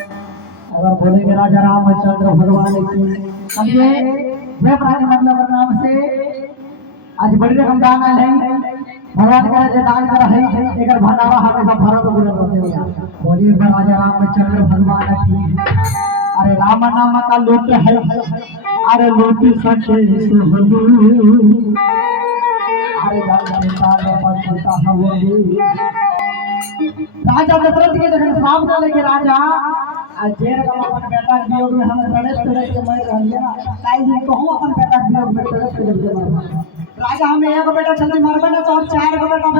बोलेंगे राजा रामचंद्र भगवान की समझे जय प्राणी मतलब नाम से आज बड़ी रकम दान है भगवान का जो दान कर है एकर भंडारा हमेशा भारत में रहते हैं बोलिए राजा रामचंद्र भगवान की अरे राम नाम का लोट है अरे लोट सके सुहलू अरे राजा दशरथ के जब श्राप डाले के राजा जेर का अपन बेटा वियोग में हम तड़प तड़प के मर रहलिया काई दिन कहूं अपन बेटा वियोग में तड़प तड़प के मर राजा हमें एक बेटा जल्दी मरबे ना तो हम चार बेटा